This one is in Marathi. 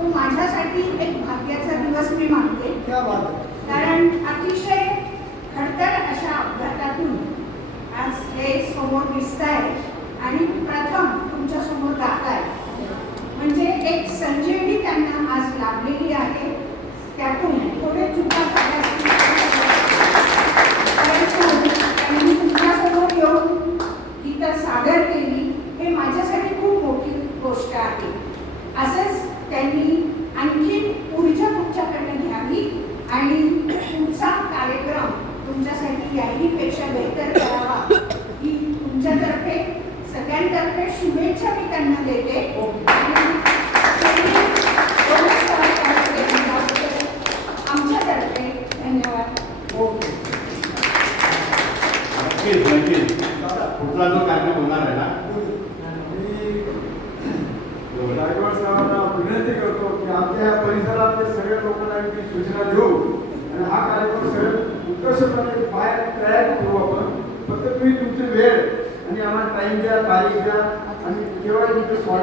तो माझ्यासाठी एक भाग्याचा दिवस मी मानते. कारण अतिशय खडतर अशा अपघातातून आज हे समोर दिसत आहे आणि प्रथम तुमच्या समोर गात आहे. म्हणजे एक संजीवनी त्यांना आज लाभलेली आहे. त्यातून थोडे चुका त्यांनी तुमच्यासमोर येऊन गीतं सादर केली हे माझ्यासाठी खूप मोठी गोष्ट आहे. असंच त्यांनी आणखी ऊर्जा तुमच्याकडनं घ्यावी आणि तुमचा कार्यक्रम तुमच्यासाठी याहीपेक्षा बेहतर करावा ही तुमच्यातर्फे सगळ्यांतर्फे शुभेच्छा मी त्यांना देते. आमच्यातर्फे धन्यवाद. कुठला जो कार्यक्रम होणार आहे ना, गायकवाड साहेबांना विनंती करतो की आमच्या या परिसरातले सगळ्या लोकांना मी सूचना देऊ आणि हा कार्यक्रम सगळ्यात उत्कृष्टपणे बाहेर तयार करू आपण. फक्त तुम्ही तुमची वेळ आणि आम्हाला टाईम द्या, तारीख द्या आणि केव्हा तुमचं स्वागत